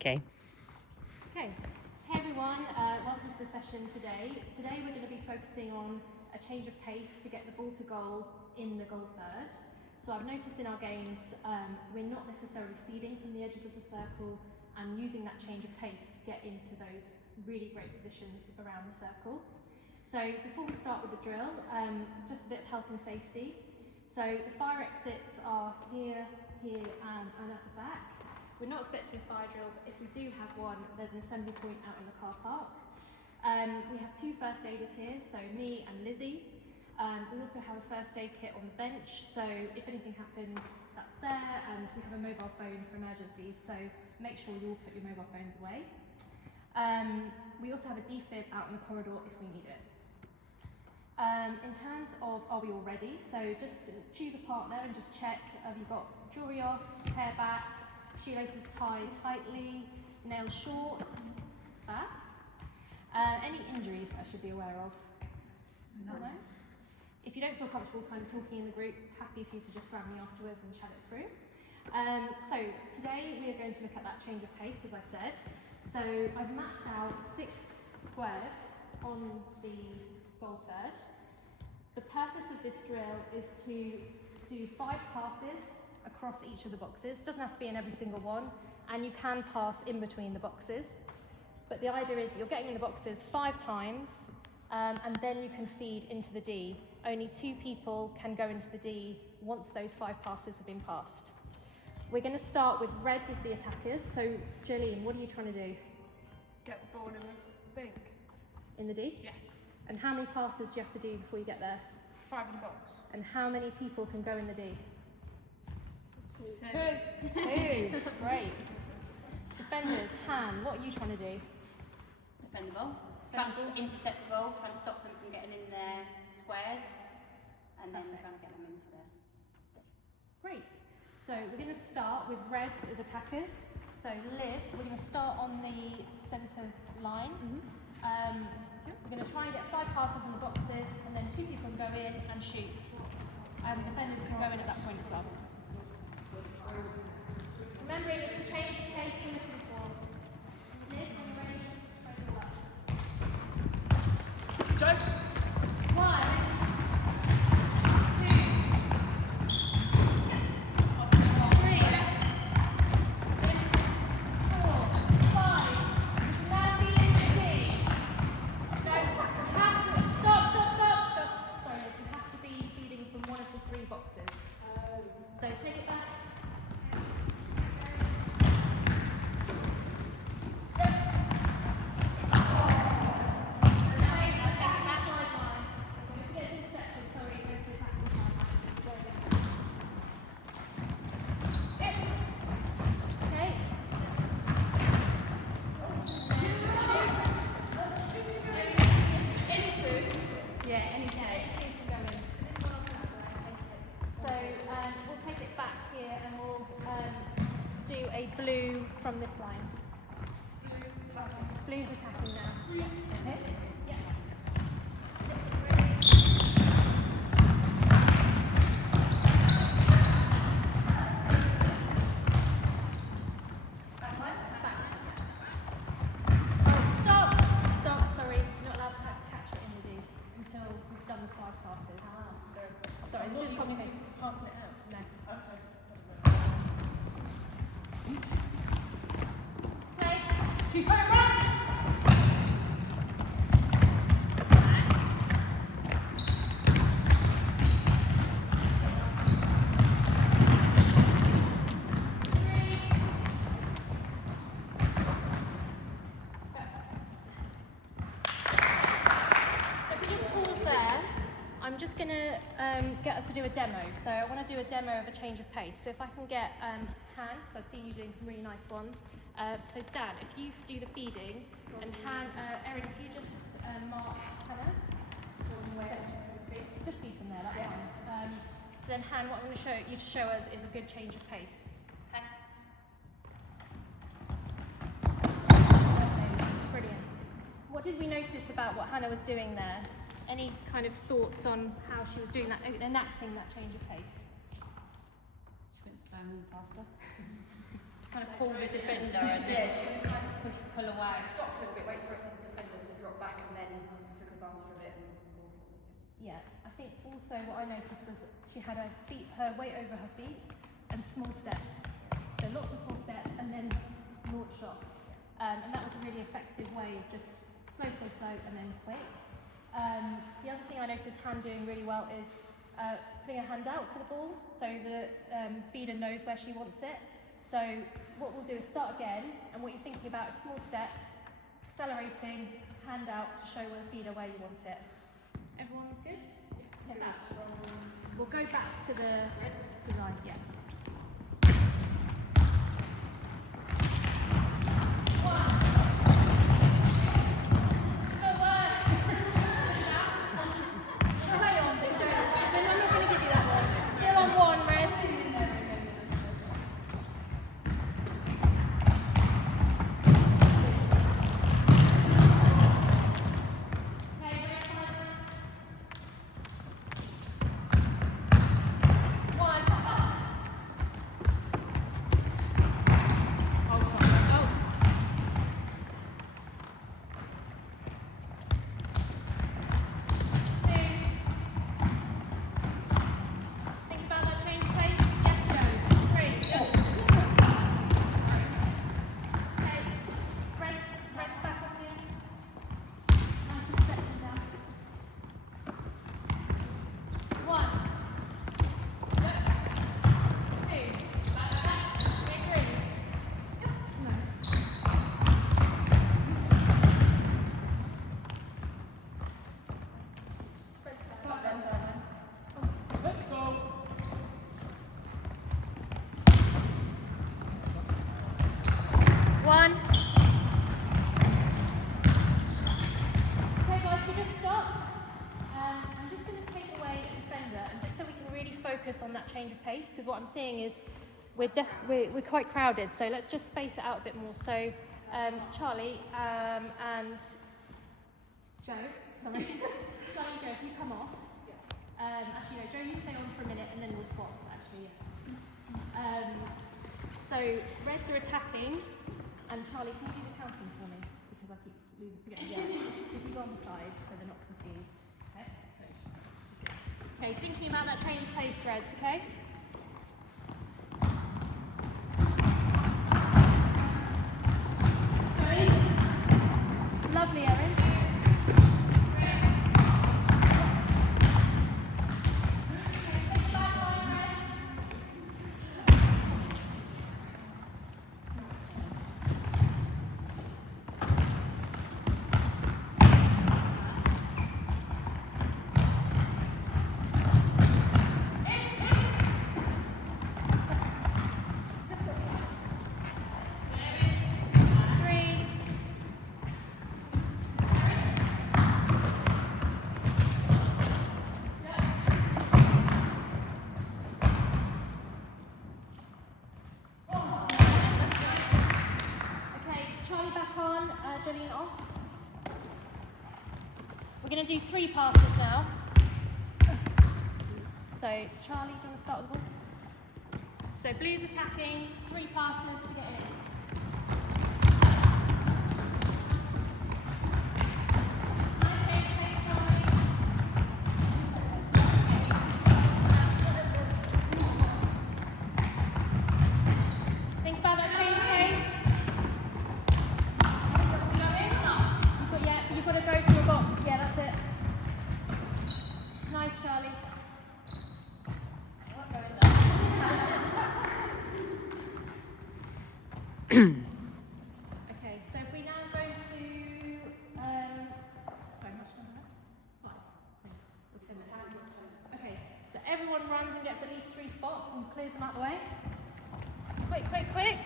Okay. Okay. Hey everyone, welcome to the session today. Today we're going to be focusing on a change of pace to get the ball to goal in the goal third. So I've noticed in our games we're not necessarily feeding from the edges of the circle and using that change of pace to get into those really great positions around the circle. So before we start with the drill, just a bit of health and safety. So the fire exits are here, and at the back. We're not expecting a fire drill, but if we do have one, there's an assembly point out in the car park. We have two first aiders here, so me and Lizzie. We also have a first aid kit on the bench, so if anything happens, that's there, and we have a mobile phone for emergencies, so make sure you all put your mobile phones away. We also have a defib out in the corridor if we need it. In terms of are we all ready, so just choose a partner and just check, have you got jewellery off, hair back, shoelaces tied tightly, nails short, back. Any injuries that I should be aware of? No. If you don't feel comfortable kind of talking in the group, happy for you to just grab me afterwards and chat it through. So today we are going to look at that change of pace, as I said. So I've mapped out 6 squares on the goal third. The purpose of this drill is to do 5 passes across each of the boxes. Doesn't have to be in every single one, and you can pass in between the boxes. But the idea is that you're getting in the boxes 5 times, and then you can feed into the D. Only 2 people can go into the D once those 5 passes have been passed. We're going to start with reds as the attackers. So, Jolene, what are you trying to do? Get the ball in the bank. In the D? Yes. And how many passes do you have to do before you get there? 5 in the box. And how many people can go in the D? 2. 2. Great. Defenders, Han, what are you trying to do? Defend the ball. Trying to intercept the ball, trying to stop them from getting in their squares, and then trying to get them into there. Great. So we're going to start with reds as attackers. So Liv, we're going to start on the centre line. We're going to try and get 5 passes in the boxes, and then 2 people can go in and shoot. Defenders can go in at that point as well. Remembering it's a change of pace we're looking for. Liv, when you're ready, just go for that. 1, 2, 3, 4, 5. Now feed into the D. No, you have to stop. Sorry, you have to be feeding from one of the 3 boxes. So take it back. Blue from this line. Blue's attacking now. Yeah. Stop, sorry, you're not allowed to catch it in the D until we've done the 5 passes. Sorry, this is complicated. Passing it out. No. Okay. She's got it right! So if we just pause there, I'm just going to get us to do a demo. So I want to do a demo of a change of pace. So if I can get Han, because I've seen you doing some really nice ones. So Dan, if you do the feeding, and Han, Erin, if you just mark Hannah, just feed from there, that's fine. So then Han, what I'm going to show you to show us is a good change of pace. Brilliant. What did we notice about what Hannah was doing there? Any kind of thoughts on how she was doing that, enacting that change of pace? She went slower and faster. Kind of pull the defender. Yeah, stopped a little bit, wait for a defender to drop back, and then took advantage of it. Yeah, I think also what I noticed was she had her weight over her feet and small steps. So lots of small steps and then launch shot. And that was a really effective way of just slow, and then quick. The other thing I noticed Han doing really well is putting her hand out for the ball so the feeder knows where she wants it. So what we'll do is start again, and what you're thinking about is small steps, accelerating, hand out to show the feeder where you want it. Everyone good? Yeah. We'll go back to the line, yeah. On that change of pace, because what I'm seeing is we're quite crowded, so let's just space it out a bit more. So Charlie and Joe, sorry, Charlie and Joe, if you come off. Actually, no, Joe, you stay on for a minute, and then we'll swap. Actually, yeah. So Reds are attacking, and Charlie, can you do the counting for me? Because I keep forgetting. Yeah, if you go on the side, so they're not confused. Okay. Okay, thinking about that change of pace, Reds, okay? Lovely, Erin. Jillian off. We're going to do 3 passes now. So, Charlie, do you want to start with the ball? So, Blues attacking, 3 passes to get in. Okay, so if we now go to, sorry, how much time do we have? 5. Okay, so everyone runs and gets at least 3 spots and clears them out the way. Quick, quick, quick.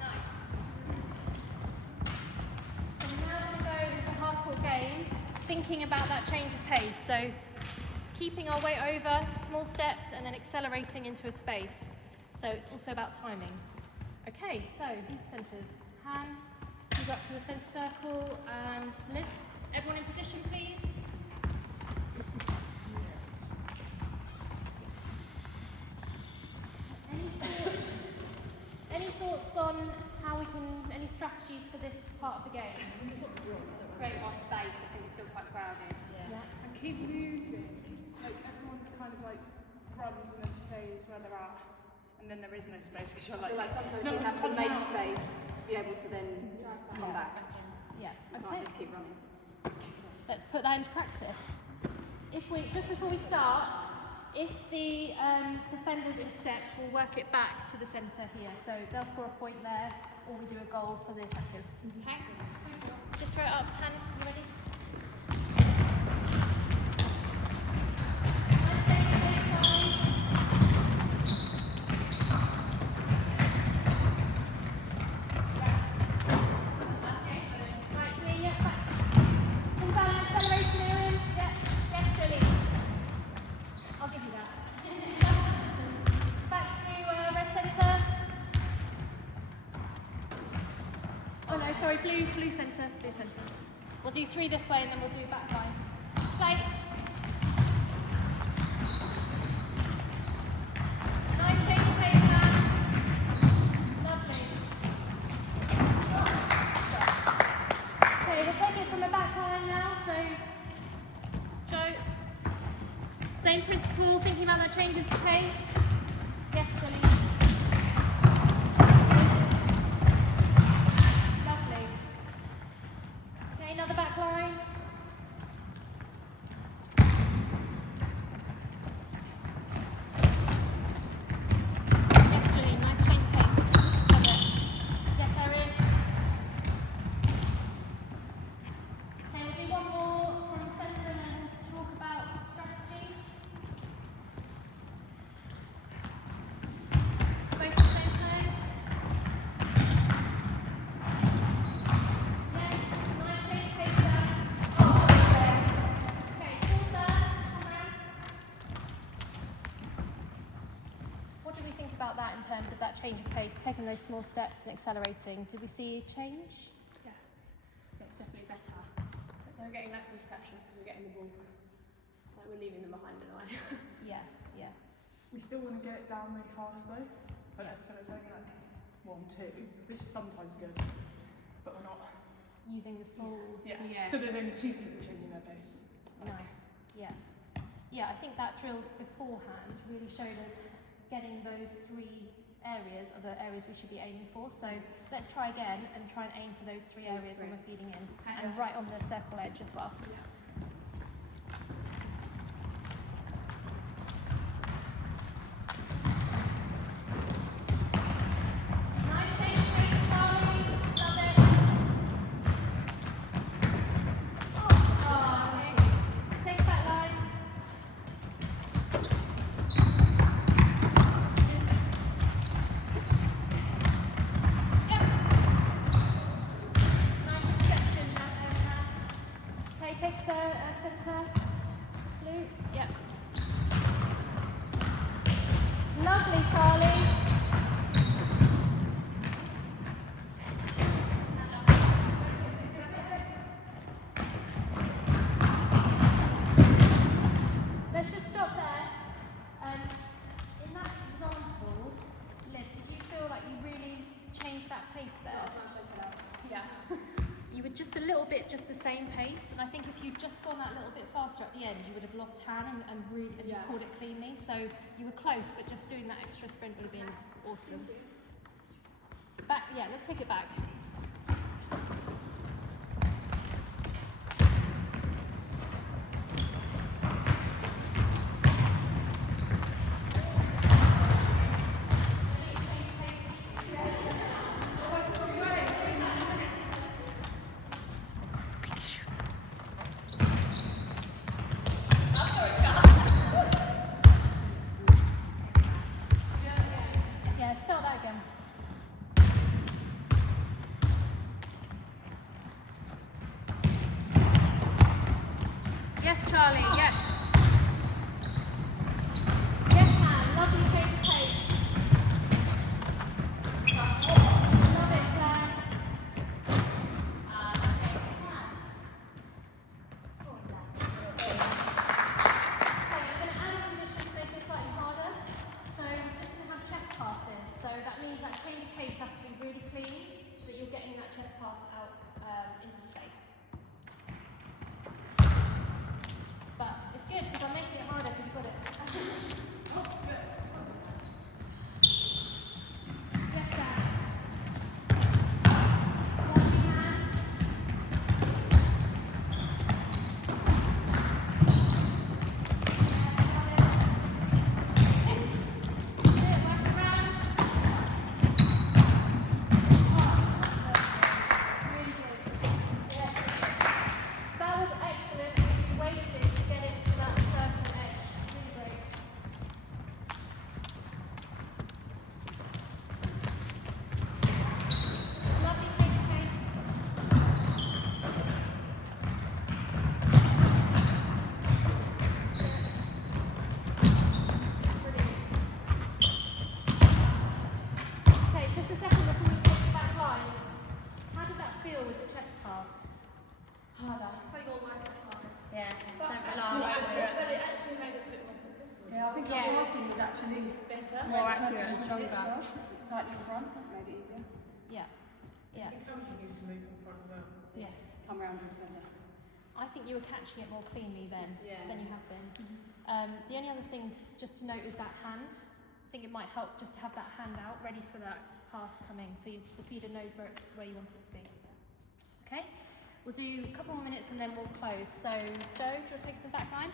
Nice. So we're now going to go into a half-court game, thinking about that change of pace. So keeping our weight over, small steps, and then accelerating into a space. So it's also about timing. Okay, so these centres. Han, move up to the centre circle and Liv. Everyone in position, please. any strategies for this part of the game? Create more space. I think it's still quite crowded. Yeah. And keep moving. Like everyone's kind of like runs and then stays where they're at. And then there is no space because you're I feel like sometimes no you one's have to coming make out. space to be able to then come back. Yeah. You Okay. can't just keep running. Let's put that into practice. If we just before we start, if the defenders intercept, we'll work it back to the centre here. So they'll score a point there, or we do a goal for the attackers. Okay. Just throw it up, Hannah. You ready? I'll give you that. Back to red centre. Oh no, sorry, blue centre, blue centre. We'll do 3 this way and then we'll do back line. Play. Nice change of pace now. Lovely. Okay, we'll take it from the back line now, so Joe. Same principle, thinking about that change of pace. Yes, Billy. Lovely. Okay, another back line. Yes, Julie, nice change of pace. Love it. Yes, Erin. Okay, we'll do one more from the centre and then talk about strategy. Both the same place. Yes, nice change of pace there. Oh, okay, pause there, come round. What did we think about that in terms of that change of pace, taking those small steps and accelerating? Did we see a change? Yeah, it's definitely better. But they're getting less interceptions because we're getting the ball. Like we're leaving them behind the line. Yeah, yeah. We still want to get it down really fast though. But it's only like 1, 2, which is sometimes good. But we're not. Using the full. Yeah. Yeah. So there's only 2 people changing their pace. Nice. Yeah. Yeah, I think that drill beforehand really showed us getting those 3 areas are the areas we should be aiming for. So let's try again and try and aim for those 3 areas when we're feeding in. And right on the circle edge as well. Nice change of pace, Charlie. Love it. Oh, okay. Take that line. Yep. Nice interception there, Erica. Okay, take the centre. Blue. Yep. Lovely, Charlie. Let's just stop there. In that example, Liv, did you feel like you really changed that pace there? Yeah. You were just a little bit just the same pace, and I think if you'd just gone that little bit faster at the end, you would have lost Han and just called it cleanly. So you were close, but just doing that extra sprint would have been awesome. Back, yeah, let's take it back. Yeah, start that again. you're getting that chest pass out into space. But it's good because I'm making it harder because you've got it. Yes, Sam. Lovely hand. Just a second before we take the back line. How did that feel with the chest pass? Harder. So you're working harder. Yeah. But Don't actually, rely on it. it actually made us a bit more successful. Yeah, I think Yeah. our passing was actually Better. More the person accurate and was stronger. as well, slightly in front, made it easier. Yeah. Yeah. It's encouraging you to move in front as well. Yes. Come round and defender. I think you were catching it more cleanly then Yeah. than you have been. The only other thing just to note is that hand. I think it might help just to have that hand out ready for that pass coming so the feeder knows where you want it to be. Okay, we'll do a couple more minutes and then we'll close. So Joe, do you want to take the back line?